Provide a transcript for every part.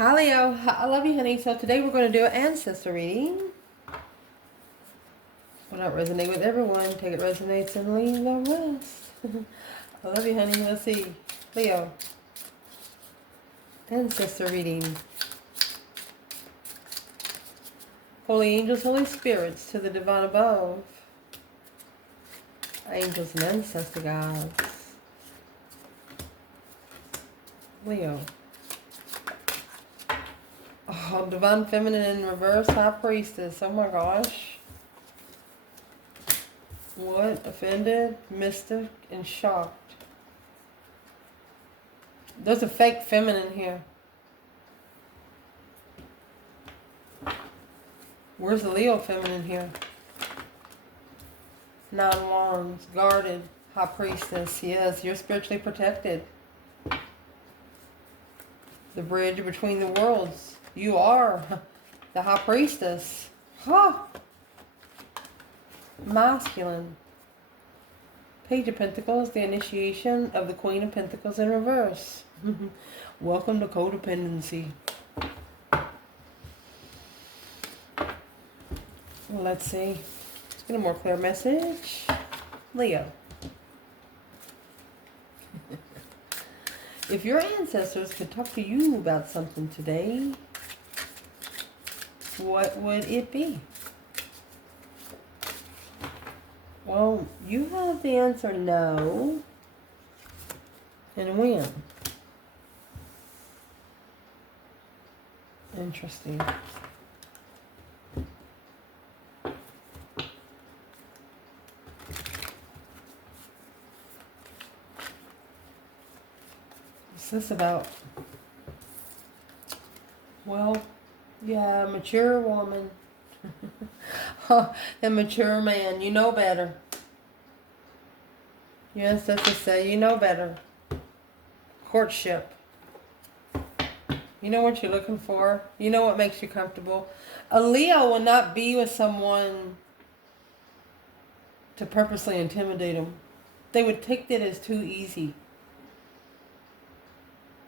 Hi Leo, I love you honey. So today we're going to do an ancestor reading. Will not resonate with everyone. Take it resonates and leave the rest. I love you honey. Let's see. Leo. Ancestor reading. Holy angels, holy spirits, to the divine above. Angels and ancestor gods. Leo. Oh, divine feminine in reverse, high priestess. Oh my gosh. What? Offended, mystic, and shocked. There's a fake feminine here. Where's the Leo feminine here? 9 wands, guarded, high priestess. Yes, you're spiritually protected. The bridge between the worlds. You are the high priestess. Huh. Masculine. Page of Pentacles, the initiation of the Queen of Pentacles in reverse. Welcome to codependency. Well, let's see. Let's get a more clear message. Leo. If your ancestors could talk to you about something today, what would it be? Well, you have the answer no. And when? Interesting. What's this about? Well, yeah, mature woman. A mature man. You know better. Your ancestors say you know better. Courtship. You know what you're looking for. You know what makes you comfortable. A Leo will not be with someone to purposely intimidate them. They would take that as too easy.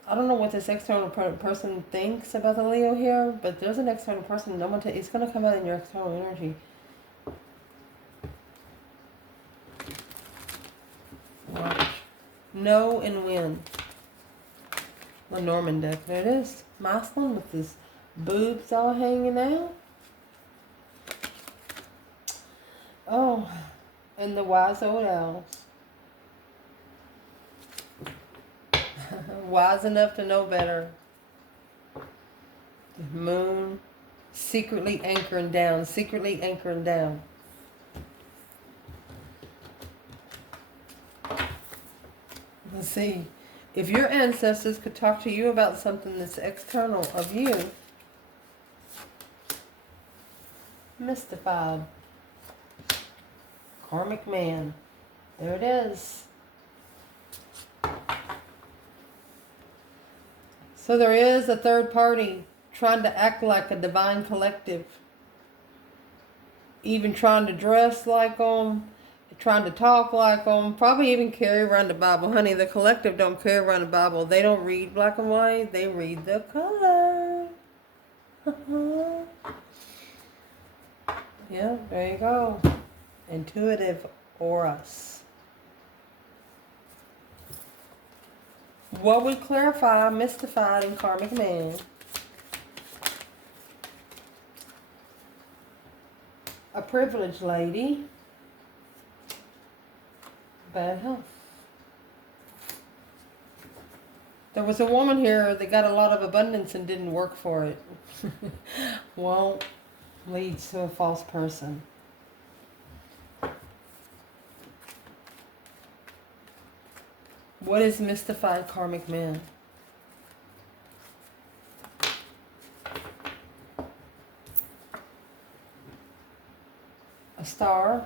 I don't know what this external person thinks about the Leo here, but there's an external person. It's going to come out in your external energy. Watch. No and when. The Norman deck. There it is. Masculine with his boobs all hanging out. Oh, and the wise old owls. Wise enough to know better. The moon secretly anchoring down. Secretly anchoring down. Let's see. If your ancestors could talk to you about something that's external of you, mystified. Karmic man. There it is. So there is a third party trying to act like a divine collective. Even trying to dress like them. Trying to talk like them. Probably even carry around the Bible. Honey, the collective don't carry around the Bible. They don't read black and white. They read the color. Yeah, there you go. Intuitive auras. What would clarify, mystified, and karmic man? A privileged lady. Bad health. There was a woman here that got a lot of abundance and didn't work for it. Well, leads to a false person. What is mystified karmic man? A star.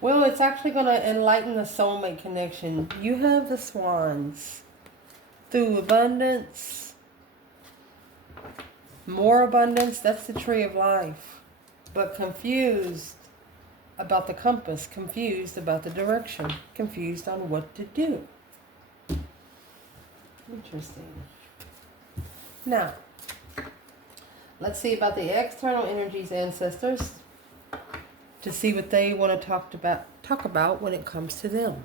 Well, it's actually going to enlighten the soulmate connection. You have the swans. Through abundance. More abundance. That's the tree of life. But confused about the compass, confused about the direction, confused on what to do. Interesting. Now, let's see about the external energies, ancestors, to see what they want to talk about when it comes to them.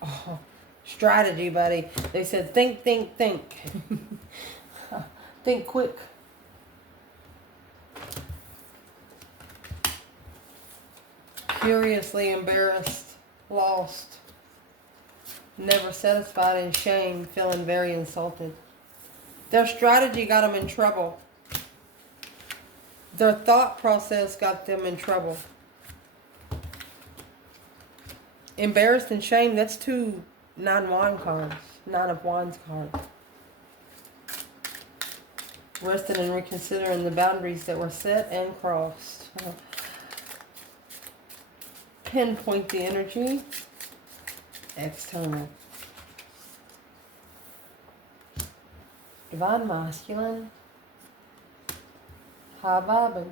Oh, strategy, buddy. They said think, think, think. Think quick. Curiously embarrassed, lost, never satisfied, in shame, feeling very insulted. Their strategy got them in trouble. Their thought process got them in trouble. Embarrassed and shame, that's 2 9-wine cards. 9 of Wands cards. Resting and reconsidering the boundaries that were set and crossed. Pinpoint the energy. External. Divine Masculine. High vibing.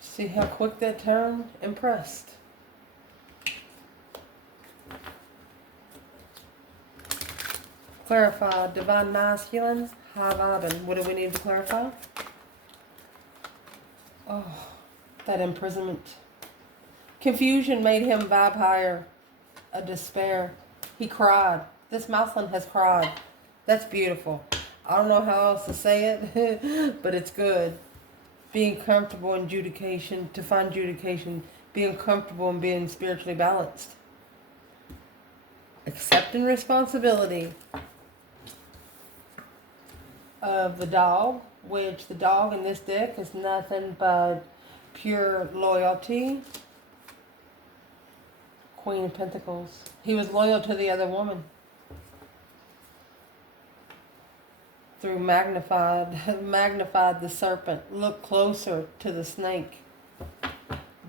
See how quick that turned? Impressed. Clarify. Divine Masculine. High vibing. What do we need to clarify? Oh, that imprisonment. Confusion made him vibe higher. A despair. He cried. This Masculine has cried. That's beautiful. I don't know how else to say it, but it's good. Being comfortable in judication, to find judication, being comfortable and being spiritually balanced. Accepting responsibility of the dog, which the dog in this deck is nothing but pure loyalty. Queen of Pentacles. He was loyal to the other woman. Through magnified the serpent. Look closer to the snake.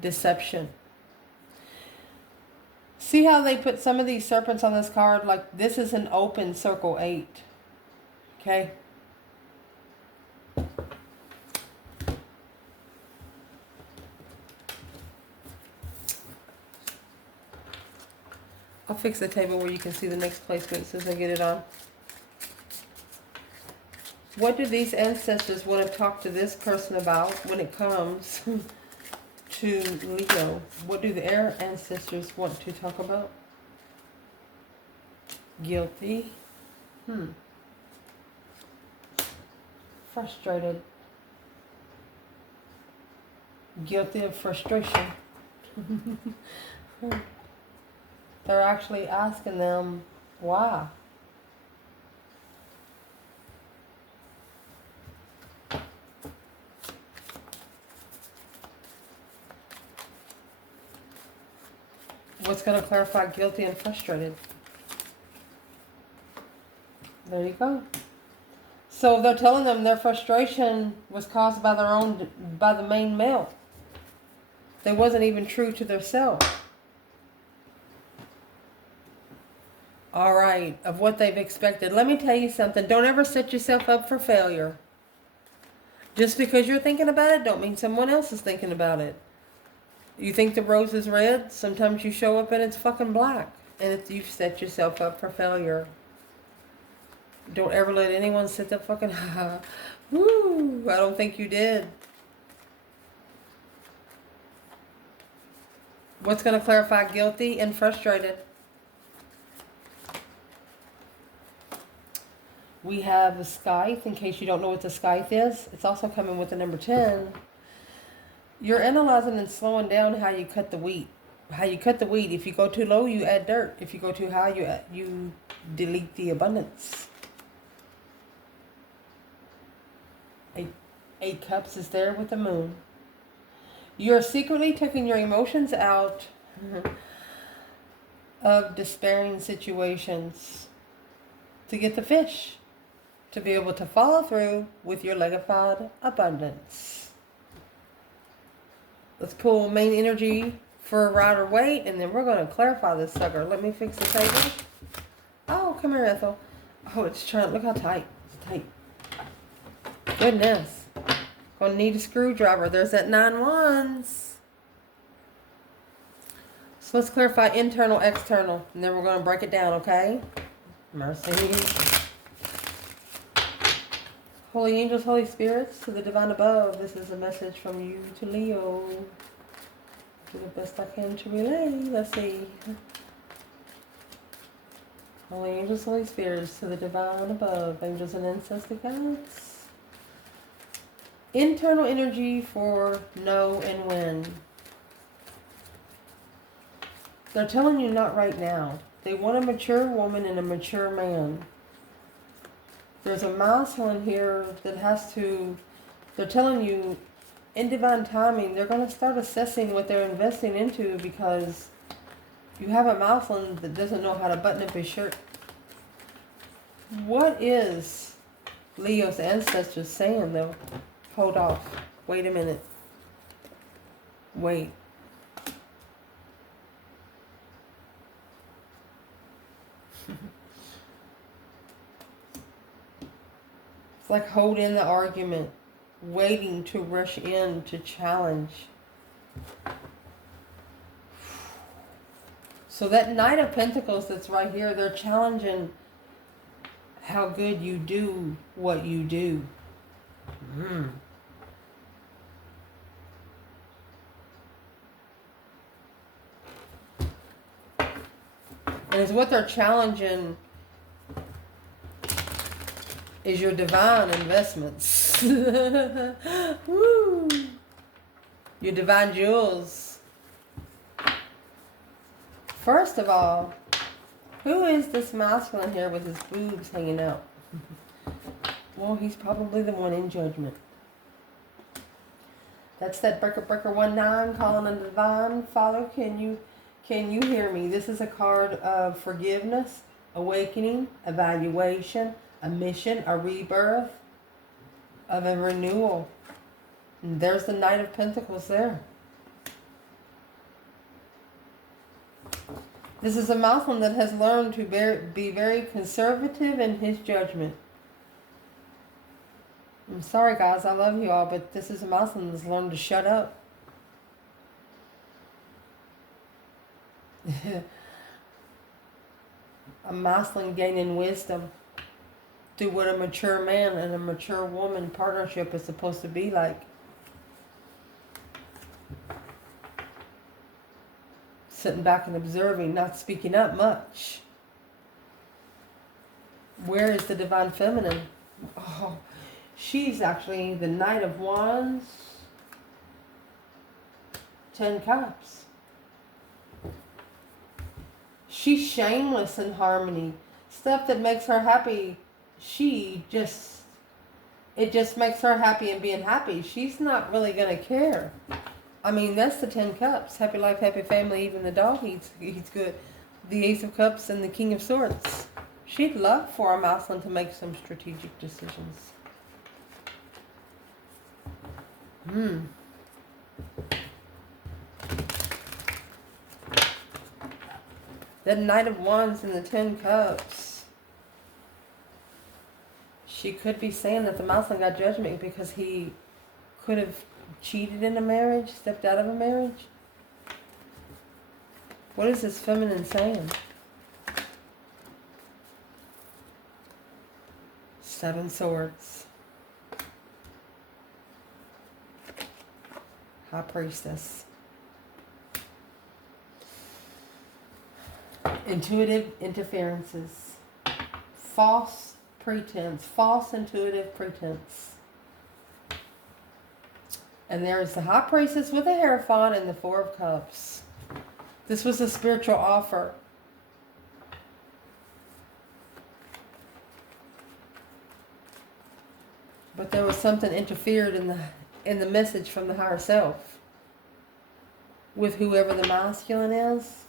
Deception. See how they put some of these serpents on this card? Like this is an open circle 8. Okay? I'll fix the table where you can see the next placement as soon as I get it on. What do these ancestors want to talk to this person about when it comes to Leo? What do their ancestors want to talk about? Guilty. Frustrated. Guilty of frustration. They're actually asking them why. What's going to clarify guilty and frustrated? There you go. So they're telling them their frustration was caused by by the main male. They wasn't even true to themselves. All right, of what they've expected. Let me tell you something. Don't ever set yourself up for failure. Just because you're thinking about it, don't mean someone else is thinking about it. You think the rose is red? Sometimes you show up and it's fucking black. And you've set yourself up for failure. Don't ever let anyone sit there fucking, woo, I don't think you did. What's going to clarify guilty and frustrated? We have the scythe, in case you don't know what the scythe is. It's also coming with the number 10. You're analyzing and slowing down how you cut the wheat. How you cut the wheat. If you go too low, you add dirt. If you go too high, you delete the abundance. 8 cups is there with the moon. You're secretly taking your emotions out of despairing situations to get the fish. To be able to follow through with your legified abundance. Let's pull main energy for rider weight, and then we're going to clarify this sucker. Let me fix the table. Oh, come here, Ethel. Oh, it's trying. Look how tight. It's tight. Goodness. Gonna need a screwdriver. There's that 9 wands. So let's clarify internal, external, and then we're going to break it down, okay? Mercy. Holy angels, Holy spirits, to the divine above, this is a message from you to Leo. Do the best I can to relay. Let's see. Holy angels, Holy spirits, to the divine above, angels and ancestor guides. Internal energy for no and when. They're telling you not right now. They want a mature woman and a mature man. There's a masculine here that has to, they're telling you in divine timing, they're going to start assessing what they're investing into, because you have a masculine that doesn't know how to button up his shirt. What is Leo's ancestors saying though? Hold off. Wait a minute. Wait. It's like hold in the argument, waiting to rush in to challenge. So that Knight of Pentacles that's right here, they're challenging how good you do what you do. And it's what they're challenging is your divine investments. Woo. Your divine jewels. First of all, who is this masculine here with his boobs hanging out? Well, he's probably the one in judgment. That's that breaker 19 calling on the divine. Father, can you hear me? This is a card of forgiveness, awakening, evaluation, a mission, a rebirth, of a renewal. And there's the Knight of Pentacles there. This is a Muslim that has learned to be very conservative in his judgment. I'm sorry guys, I love you all, but this is a Muslim that's learned to shut up. A Muslim gaining wisdom through what a mature man and a mature woman partnership is supposed to be like. Sitting back and observing, not speaking up much. Where is the divine feminine? Oh, she's actually the Knight of Wands, 10 Cups. She's shameless in harmony. Stuff that makes her happy, it just makes her happy and being happy. She's not really going to care. I mean, that's the 10 Cups. Happy life, happy family, even the dog eats good. The Ace of Cups and the King of Swords. She'd love for a Muslim to make some strategic decisions. That Knight of Wands and the 10 Cups. She could be saying that the Muslim got judgment because he could have cheated in a marriage, stepped out of a marriage. What is this feminine saying? 7 Swords. High Priestess. Intuitive interferences. False pretense. False intuitive pretense. And there's the High Priestess with the Hierophant and the 4 of Cups. This was a spiritual offer. But there was something interfered in the message from the higher self. With whoever the masculine is.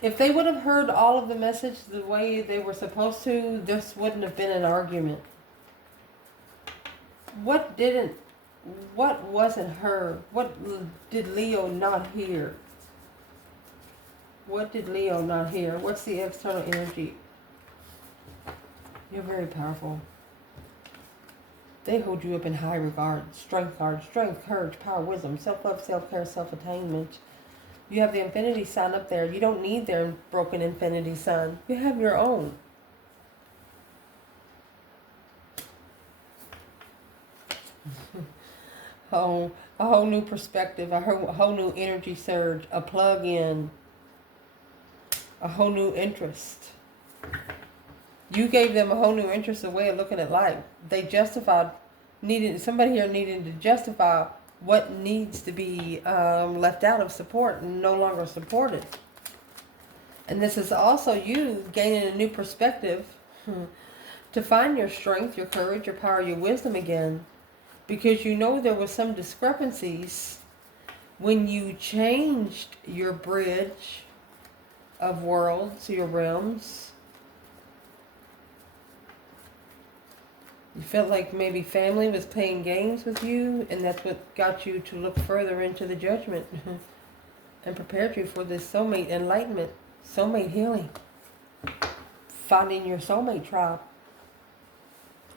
If they would have heard all of the message the way they were supposed to, this wouldn't have been an argument. What wasn't heard? What did Leo not hear? What did Leo not hear? What's the external energy? You're very powerful. They hold you up in high regard. Strength card, strength, courage, power, wisdom, self-love, self-care, self-attainment. You have the infinity sign up there. You don't need their broken infinity sign. You have your own. Oh, a whole new perspective, a whole new energy surge, a plug-in, a whole new interest. You gave them a whole new interest, a way of looking at life. They justified, somebody here needed to justify what needs to be left out of support and no longer supported. And this is also you gaining a new perspective to find your strength, your courage, your power, your wisdom again. Because you know there was some discrepancies when you changed your bridge of worlds, your realms. You felt like maybe family was playing games with you, and that's what got you to look further into the judgment and prepared you for this soulmate enlightenment, soulmate healing, finding your soulmate tribe.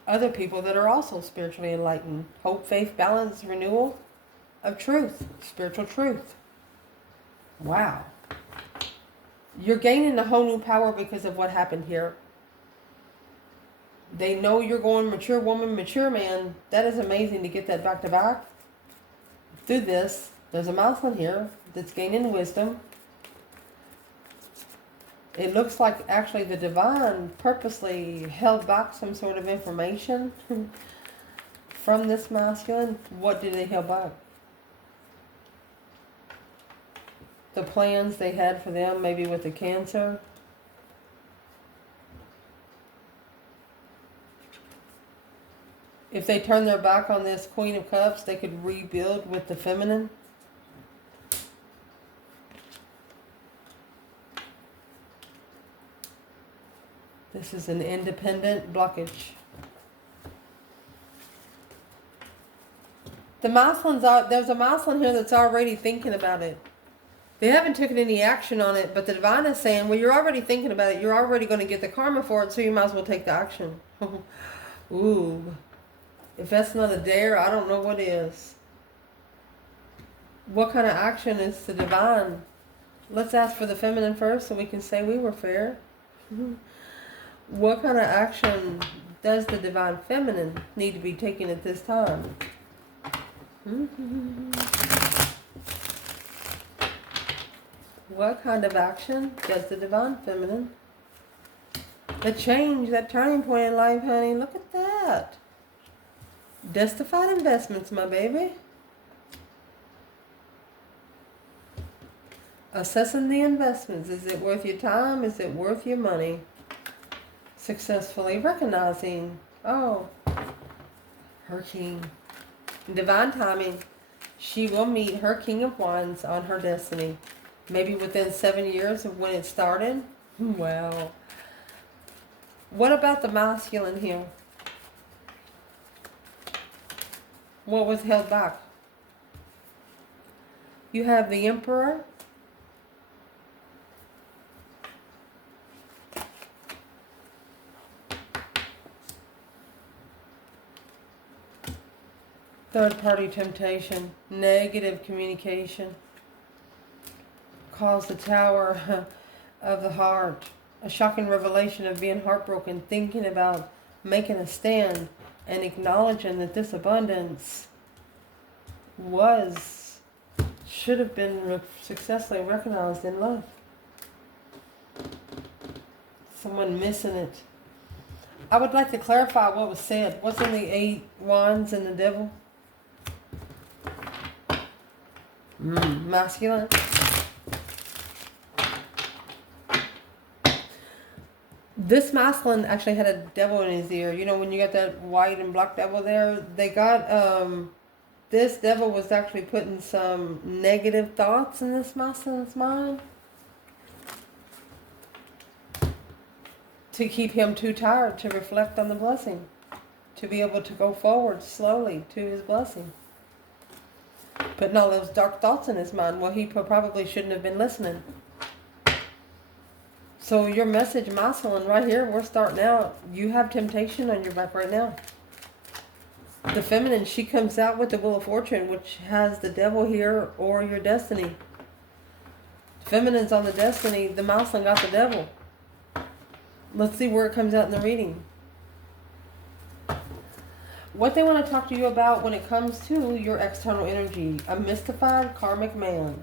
Other people that are also spiritually enlightened. Hope, faith, balance, renewal of truth, spiritual truth. Wow. You're gaining a whole new power because of what happened here. They know you're going mature woman, mature man. That is amazing to get that back to back. Through this, there's a masculine here that's gaining wisdom. It looks like actually the divine purposely held back some sort of information from this masculine. What did they hold back? The plans they had for them, maybe with the Cancer. If they turn their back on this Queen of Cups, they could rebuild with the feminine. This is an independent blockage. The masculines are, there's a masculine here that's already thinking about it. They haven't taken any action on it, but the divine is saying, well, you're already thinking about it. You're already going to get the karma for it, so you might as well take the action. Ooh. If that's not a dare, I don't know what is. What kind of action is the divine? Let's ask for the feminine first so we can say we were fair. What kind of action does the divine feminine need to be taking at this time? What kind of action does the divine feminine? The change, that turning point in life, honey. Look at that. Justified investments, my baby. Assessing the investments. Is it worth your time? Is it worth your money? Successfully recognizing, oh, her king. Divine timing. She will meet her King of Wands on her destiny. Maybe within 7 years of when it started. Wow. What about the masculine here? What was held back? You have the Emperor. Third-party temptation, negative communication, cause the Tower of the Heart, a shocking revelation of being heartbroken, thinking about making a stand and acknowledging that this abundance should have been successfully recognized in love. Someone missing it. I would like to clarify what was said. What's in the 8 Wands and the Devil? Masculine. This masculine actually had a devil in his ear. You know, when you got that white and black devil there, they got, this devil was actually putting some negative thoughts in this masculine's mind to keep him too tired to reflect on the blessing, to be able to go forward slowly to his blessing. Putting all those dark thoughts in his mind. Well, he probably shouldn't have been listening. So your message, masculine, right here, we're starting out. You have temptation on your back right now. The feminine, she comes out with the Wheel of Fortune, which has the devil here or your destiny. Feminine's on the destiny. The masculine got the devil. Let's see where it comes out in the reading. What they want to talk to you about when it comes to your external energy. A mystified karmic man.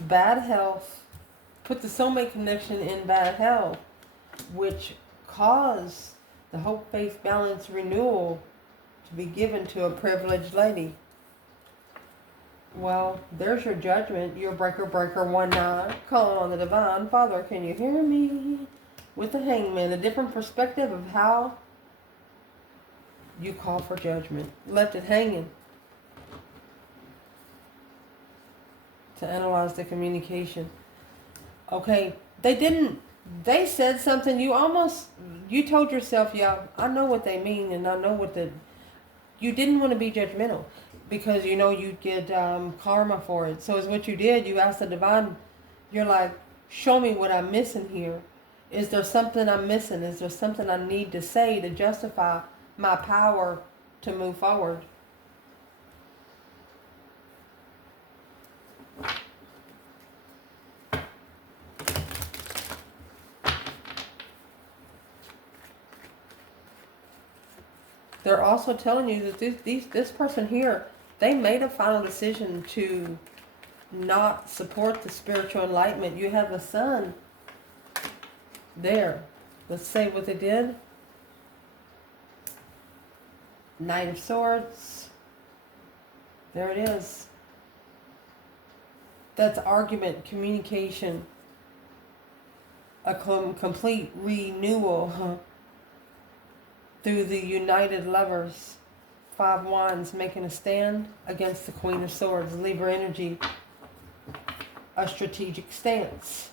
Bad health. Put the soulmate connection in bad health, which caused the hope, faith, balance, renewal to be given to a privileged lady. Well, there's your judgment. Your breaker 19, calling on the divine. Father, can you hear me? With the hangman, a different perspective of how you call for judgment. Left it hanging to analyze the communication. Okay, they said something, you told yourself, yeah, I know what they mean, and I know you didn't want to be judgmental, because you know you'd get karma for it. So is what you did, you asked the divine, you're like, show me what I'm missing here. Is there something I'm missing? Is there something I need to say to justify my power to move forward? They're also telling you that this person here, they made a final decision to not support the spiritual enlightenment. You have a son there. Let's say what they did. Knight of Swords. There it is. That's argument, communication, a complete renewal through the united lovers. 5 Wands making a stand against the Queen of Swords. Libra energy, a strategic stance.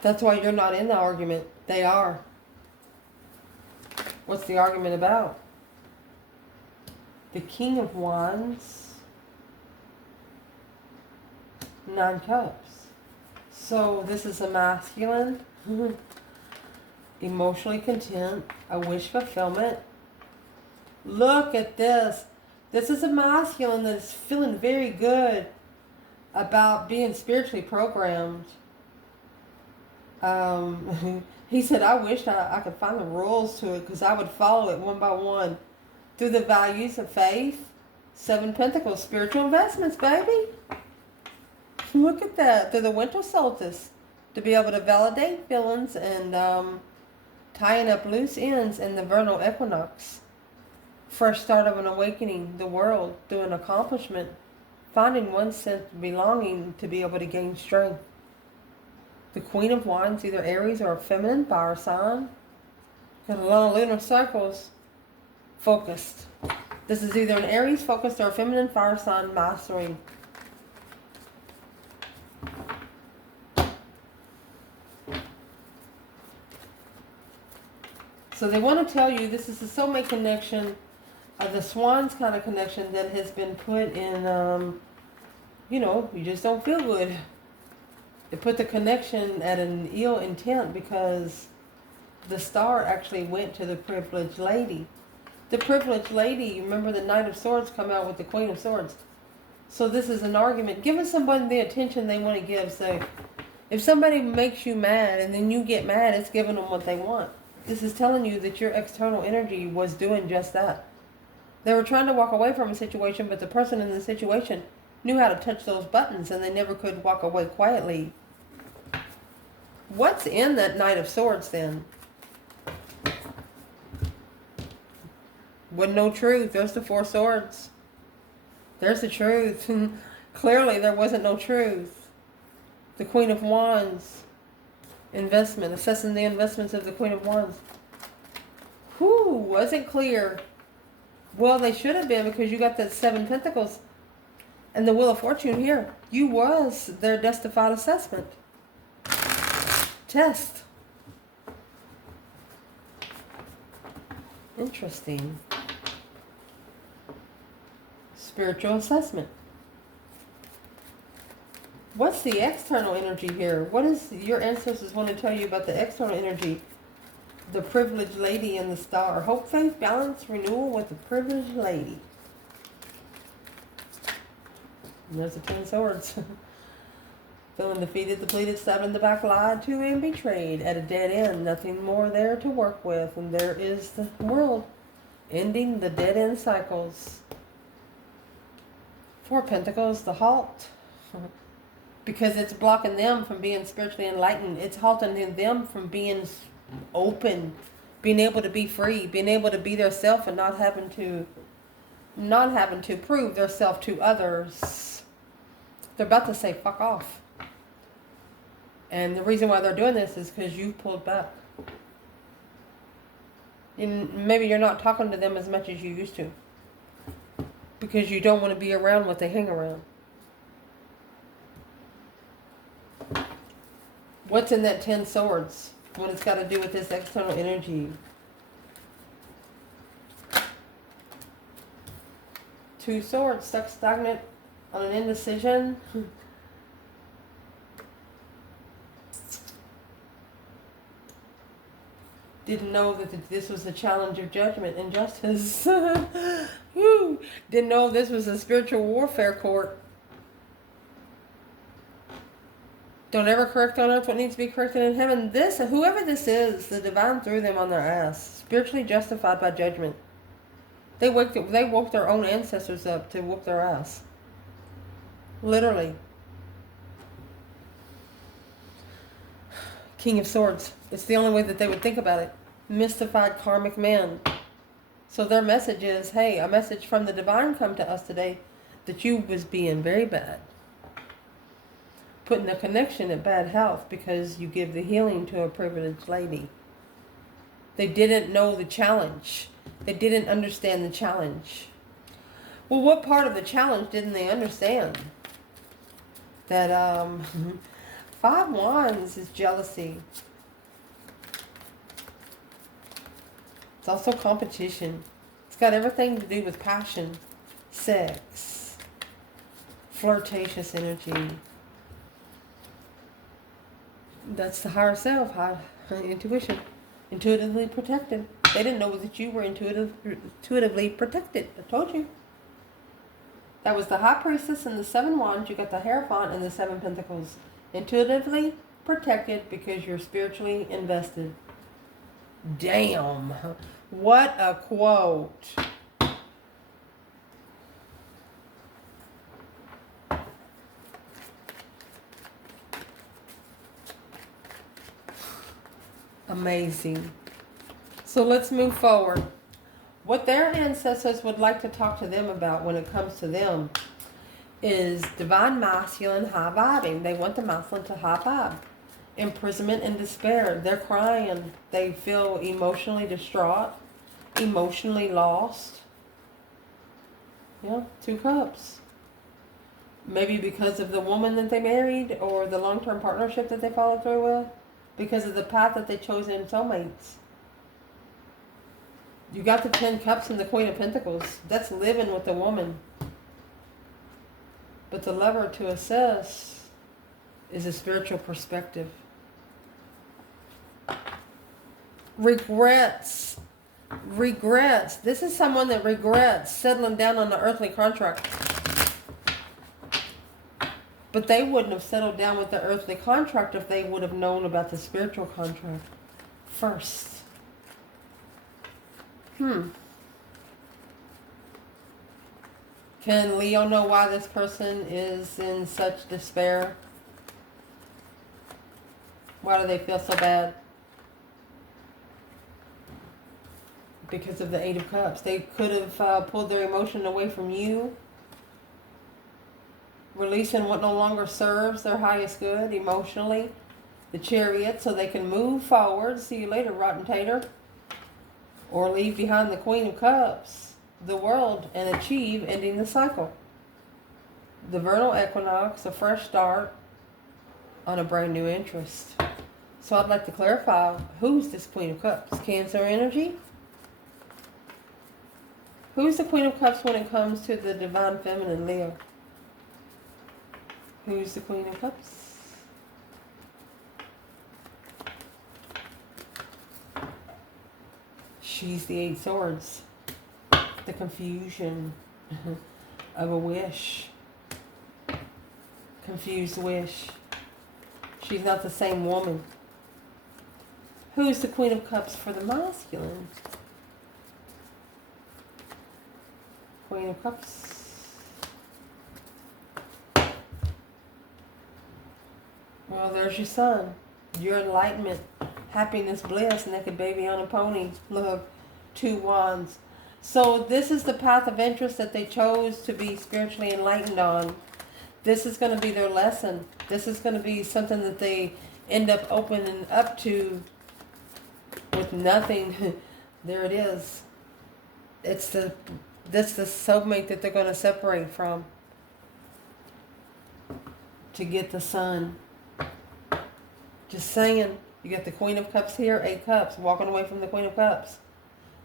That's why you're not in the argument. They are. What's the argument about? The King of Wands, 9 Cups. So this is a masculine, emotionally content, a wish fulfillment. Look at this. This is a masculine that's feeling very good about being spiritually programmed. He said, I wish I could find the rules to it, because I would follow it one by one. Through the values of faith, 7 Pentacles, spiritual investments, baby. Look at that. Through the winter solstice, to be able to validate feelings and tying up loose ends in the vernal equinox. Fresh start of an awakening, the world, through an accomplishment, finding one sense of belonging to be able to gain strength. The Queen of Wands, either Aries or a feminine fire sign. Got a lot of lunar cycles. Focused. This is either an Aries focused or a feminine fire sign mastering. So they want to tell you this is the soulmate connection, the swans kind of connection that has been put in, you just don't feel good. They put the connection at an ill intent because the star actually went to the privileged lady. The privileged lady, remember the Knight of Swords come out with the Queen of Swords. So this is an argument. Giving somebody the attention they want to give. So if somebody makes you mad and then you get mad, it's giving them what they want. This is telling you that your external energy was doing just that. They were trying to walk away from a situation, but the person in the situation knew how to touch those buttons and they never could walk away quietly. What's in that Knight of Swords then? With no truth. There's the 4 swords. There's the truth. Clearly there wasn't no truth. The Queen of Wands. Investment. Assessing the investments of the Queen of Wands. Whew, wasn't clear. Well, they should have been, because you got that 7 Pentacles. And the Wheel of Fortune here. You was their justified assessment. Test. Interesting. spiritual assessment. What's the external energy here? What is your ancestors want to tell you about the external energy? The privileged lady and the star. Hope, faith, balance, renewal with the privileged lady. And there's the 10 swords. Feeling defeated, depleted, stabbed in the back, lied to, and betrayed. At a dead end. Nothing more there to work with. And there is the world. Ending the dead end cycles. 4 Pentacles, the halt. Because it's blocking them from being spiritually enlightened. It's halting them from being open, being able to be free, being able to be their self and not having to prove their self to others. They're about to say fuck off. And the reason why they're doing this is because you've pulled back. And maybe you're not talking to them as much as you used to. Because you don't want to be around what they hang around. What's in that 10 swords? What it's got to do with this external energy? 2 swords, stuck stagnant on an indecision. Didn't know that this was a challenge of judgment and justice. Didn't know this was a spiritual warfare court. Don't ever correct on earth what needs to be corrected in heaven. This, whoever this is, the divine threw them on their ass. Spiritually justified by judgment. They woke their own ancestors up to whoop their ass. Literally. King of Swords. It's the only way that they would think about it. Mystified karmic man. So their message is, hey, a message from the divine come to us today that you was being very bad. Putting a connection at bad health because you give the healing to a privileged lady. They didn't know the challenge. They didn't understand the challenge. Well, what part of the challenge didn't they understand? That 5 Wands is jealousy. It's also competition. It's got everything to do with passion, sex, flirtatious energy. That's the higher self, high intuition. Intuitively protected. They didn't know that you were intuitively protected. I told you. That was the High Priestess and the 7 Wands. You got the Hierophant and the 7 Pentacles. Intuitively protected because you're spiritually invested. Damn. What a quote. Amazing. So let's move forward. What their ancestors would like to talk to them about when it comes to them is divine masculine high vibing. They want the masculine to high vibe. Imprisonment and despair. They're crying. They feel emotionally distraught, emotionally lost. Yeah, 2 cups. Maybe because of the woman that they married or the long-term partnership that they followed through with. Because of the path that they chose in soulmates. You got the 10 cups and the Queen of Pentacles. That's living with the woman. But the Lover to assess is a spiritual perspective. Regrets. Regrets. This is someone that regrets settling down on the earthly contract. But they wouldn't have settled down with the earthly contract if they would have known about the spiritual contract first. Can Leo know why this person is in such despair? Why do they feel so bad? Because of the 8 of Cups. They could have pulled their emotion away from you. Releasing what no longer serves their highest good emotionally. The Chariot, so they can move forward. See you later, rotten tater. Or leave behind the Queen of Cups, the world, and achieve ending the cycle. The vernal equinox, a fresh start on a brand new interest. So I'd like to clarify, who's this Queen of Cups? Cancer energy? Who's the Queen of Cups when it comes to the Divine Feminine, Leo? Who's the Queen of Cups? She's the Eight Swords. The confusion of a wish. Confused wish. She's not the same woman. Who's the Queen of Cups for the masculine? Queen of Cups. Well, there's your sun. Your enlightenment. Happiness, bliss, naked baby on a pony. Look, 2 wands. So this is the path of interest that they chose to be spiritually enlightened on. This is going to be their lesson. This is going to be something that they end up opening up to with nothing. There it is. That's the soulmate that they're going to separate from to get the sun. Just saying. You got the Queen of Cups here, 8 Cups, walking away from the Queen of Cups.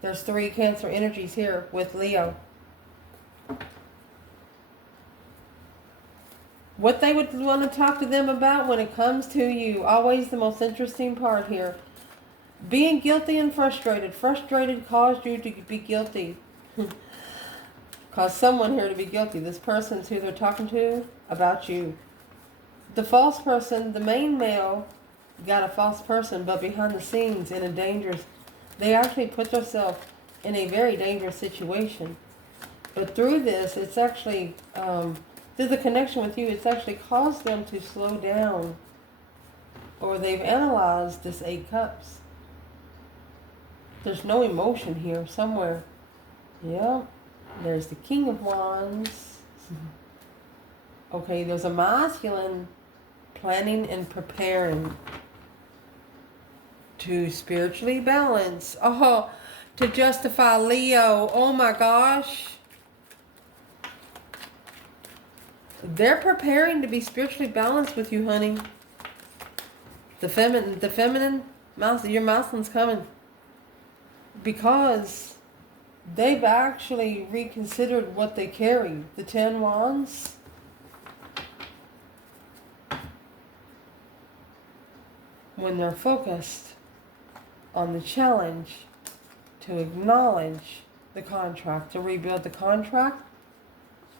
There's 3 Cancer energies here with Leo. What they would want to talk to them about when it comes to you. Always the most interesting part here. Being guilty and frustrated. Frustrated caused you to be guilty. Caused someone here to be guilty. This person's who they're talking to about you. The false person, the main male, got a false person, but behind the scenes in a dangerous, they actually put themselves in a very dangerous situation. But through this, it's actually, through the connection with you, it's actually caused them to slow down. Or they've analyzed this 8 Cups. There's no emotion here somewhere. Yeah. There's the King of Wands. Okay, there's a masculine planning and preparing to spiritually balance. Oh, to justify Leo. Oh my gosh. They're preparing to be spiritually balanced with you, honey. The feminine, your masculine's coming. Because they've actually reconsidered what they carry. The 10 Wands. When they're focused on the challenge to acknowledge the contract, to rebuild the contract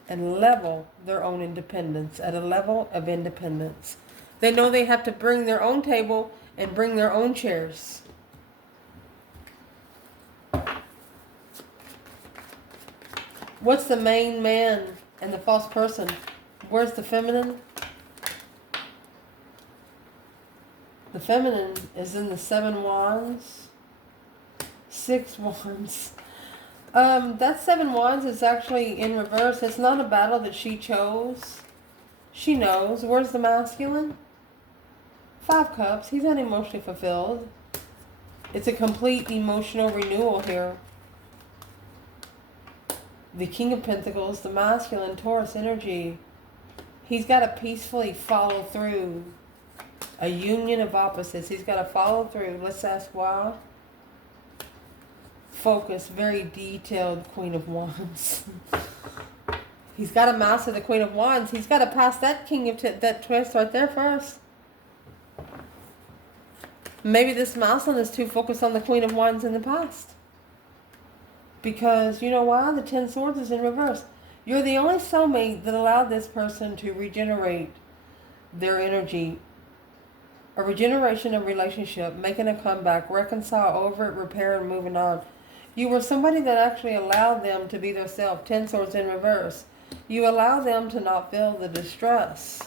and level their own independence at a level of independence. They know they have to bring their own table and bring their own chairs. What's the main man and the false person? Where's the feminine? The feminine is in the 7 Wands, 6 Wands. That 7 Wands is actually in reverse. It's not a battle that she chose. She knows. Where's the masculine? 5 Cups. He's not emotionally fulfilled. It's a complete emotional renewal here. The King of Pentacles, the masculine Taurus energy. He's got to peacefully follow through. A union of opposites. He's got to follow through. Let's ask why. Focus. Very detailed Queen of Wands. He's got to master the Queen of Wands. He's got to pass that King of that twist right there first. Maybe this masculine is too focused on the Queen of Wands in the past. Because, you know why? The 10 Swords is in reverse. You're the only soulmate that allowed this person to regenerate their energy. A regeneration of relationship, making a comeback, reconcile over it, repair, and moving on. You were somebody that actually allowed them to be themselves. 10 Swords in reverse. You allow them to not feel the distress.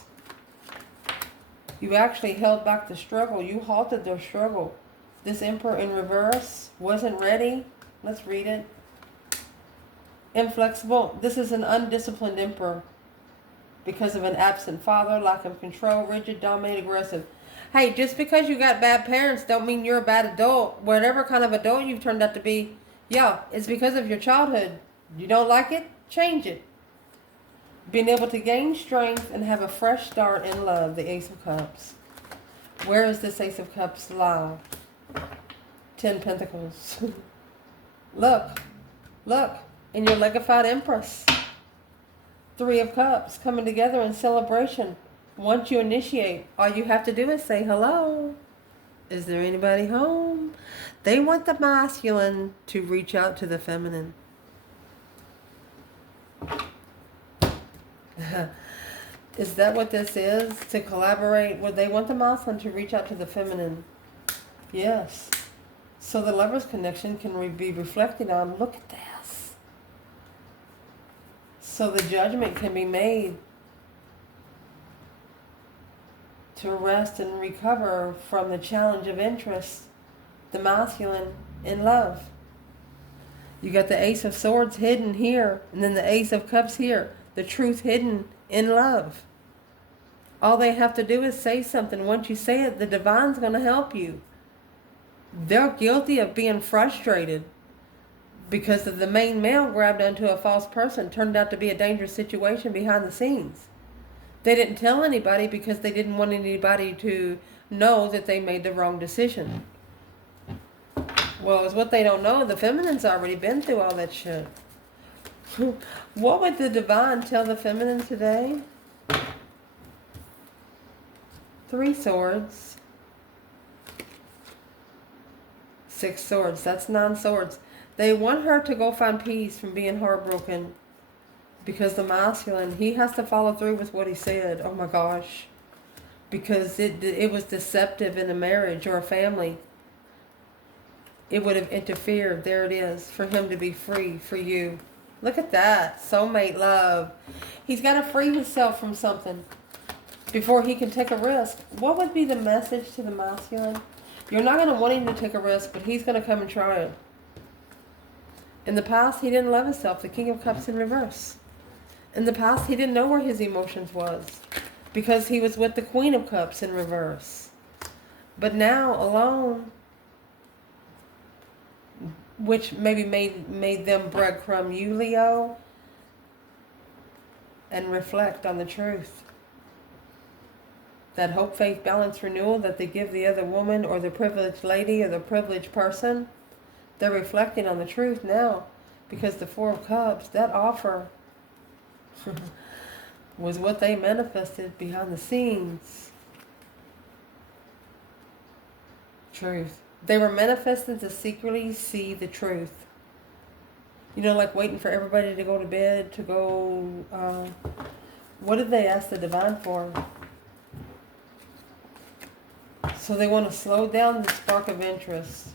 You actually held back the struggle. You halted their struggle. This Emperor in reverse wasn't ready. Let's read it. Inflexible. This is an undisciplined Emperor. Because of an absent father, lack of control, rigid, dominant, aggressive. Hey, just because you got bad parents don't mean you're a bad adult. Whatever kind of adult you've turned out to be, yeah, it's because of your childhood. You don't like it? Change it. Being able to gain strength and have a fresh start in love, the Ace of Cups. Where is this Ace of Cups lie? 10 Pentacles. Look. in your liquefied Empress. 3 of Cups coming together in celebration. Once you initiate, all you have to do is say hello. Is there anybody home? They want the masculine to reach out to the feminine. Is that what this is? To collaborate? Well, they want the masculine to reach out to the feminine. Yes. So the lover's connection can be reflected on, look at this. So the judgment can be made to rest and recover from the challenge of interest, the masculine in love. You got the Ace of Swords hidden here, and then the Ace of Cups here. The truth hidden in love. All they have to do is say something. Once you say it, the divine's going to help you. They're guilty of being frustrated because of the main male grabbed onto a false person. Turned out to be a dangerous situation behind the scenes. They didn't tell anybody because they didn't want anybody to know that they made the wrong decision. Well, it's what they don't know. The feminine's already been through all that shit. What would the divine tell the feminine today? 3 swords. 6 swords. That's 9 swords. They want her to go find peace from being heartbroken. Because the masculine, he has to follow through with what he said. Oh my gosh. Because it was deceptive in a marriage or a family. It would have interfered. There it is. For him to be free. For you. Look at that. Soulmate love. He's got to free himself from something before he can take a risk. What would be the message to the masculine? You're not going to want him to take a risk, but he's going to come and try it. In the past, he didn't love himself. The King of Cups in reverse. In the past, he didn't know where his emotions was because he was with the Queen of Cups in reverse. But now, alone, which maybe made them breadcrumb you, Leo, and reflect on the truth. That hope, faith, balance, renewal that they give the other woman or the privileged lady or the privileged person, they're reflecting on the truth now because the 4 of Cups, that offer was what they manifested behind the scenes. Truth. They were manifesting to secretly see the truth. You know, like waiting for everybody to go to bed, to go... what did they ask the divine for? So they want to slow down the spark of interest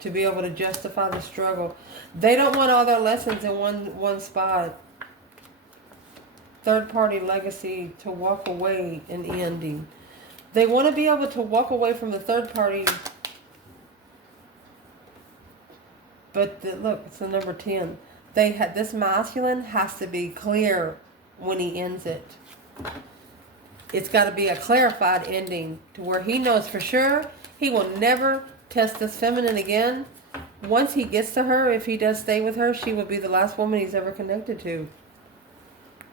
to be able to justify the struggle. They don't want all their lessons in one spot. Third-party legacy to walk away in ending. They want to be able to walk away from the third party. But look, it's the number 10. This masculine has to be clear when he ends it. It's got to be a clarified ending to where he knows for sure he will never test this feminine again. Once he gets to her, if he does stay with her, she will be the last woman he's ever connected to.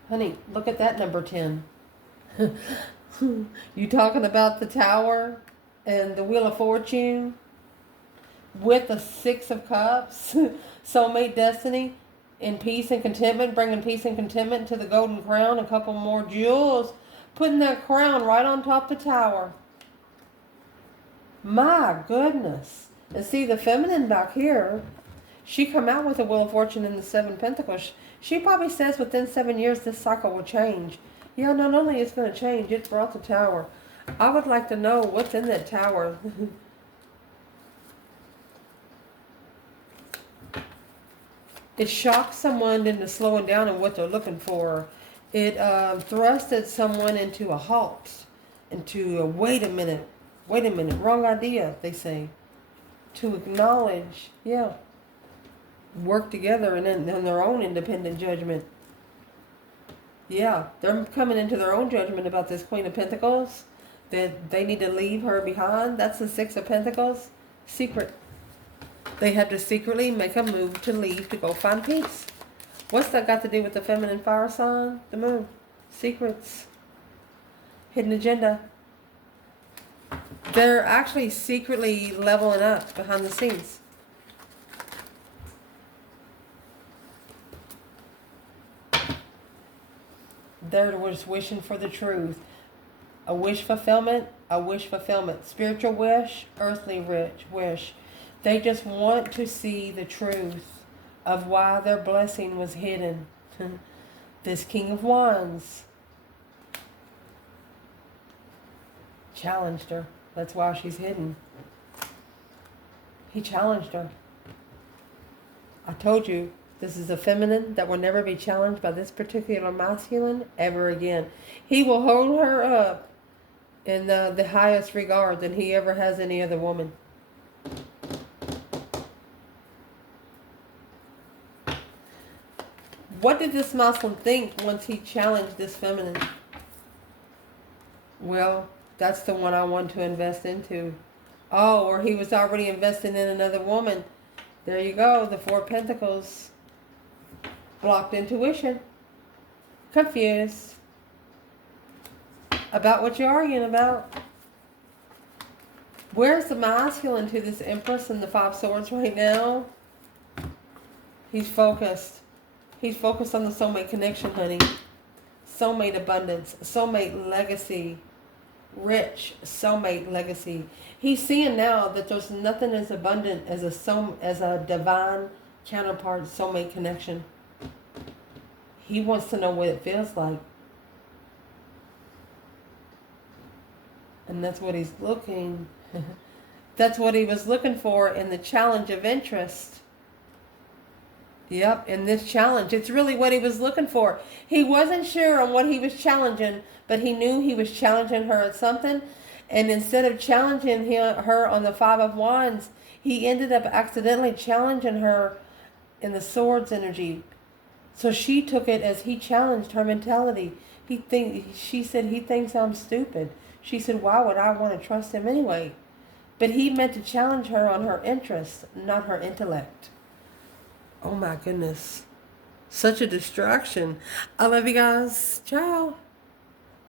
Honey, look at that number 10. You talking about the Tower and the Wheel of Fortune with the 6 of Cups, soulmate destiny, in peace and contentment, bringing peace and contentment to the golden crown, a couple more jewels, putting that crown right on top of the Tower. My goodness. And see the feminine back here, she come out with the Wheel of Fortune and the 7 Pentacles. She probably says within 7 years this cycle will change. Yeah, not only it's going to change, it brought the Tower. I would like to know what's in that Tower. It shocks someone into slowing down on what they're looking for. It thrusted someone into a halt, into a wait a minute, wrong idea, they say. To acknowledge, yeah. Work together and in their own independent judgment. Yeah, they're coming into their own judgment about this Queen of Pentacles. That they need to leave her behind. That's the 6 of Pentacles. Secret. They have to secretly make a move to leave to go find peace. What's that got to do with the feminine fire sign? The moon. Secrets. Hidden agenda. They're actually secretly leveling up behind the scenes. They're just wishing for the truth. A wish fulfillment, a wish fulfillment. Spiritual wish, earthly rich wish. They just want to see the truth of why their blessing was hidden. This King of Wands challenged her. That's why she's hidden. He challenged her. I told you, this is a feminine that will never be challenged by this particular masculine ever again. He will hold her up in the highest regard than he ever has any other woman. What did this masculine think once he challenged this feminine? Well, that's the one I want to invest into. Oh, or he was already investing in another woman. There you go, the Four of Pentacles. Blocked intuition. Confused about what you're arguing about. Where's the masculine to this Empress and the Five Swords right now? He's focused. He's focused on the soulmate connection, honey. Soulmate abundance. Soulmate legacy. Rich soulmate legacy. He's seeing now that there's nothing as abundant as a divine counterpart soulmate connection. He wants to know what it feels like. And that's what he's looking. That's what he was looking for in the challenge of interest. Yep, in this challenge. It's really what he was looking for. He wasn't sure on what he was challenging, but he knew he was challenging her at something. And instead of challenging her on the Five of Wands, he ended up accidentally challenging her in the Swords energy. So she took it as he challenged her mentality. She said, he thinks I'm stupid. She said, why would I want to trust him anyway? But he meant to challenge her on her interest, not her intellect. Oh my goodness. Such a distraction. I love you guys. Ciao.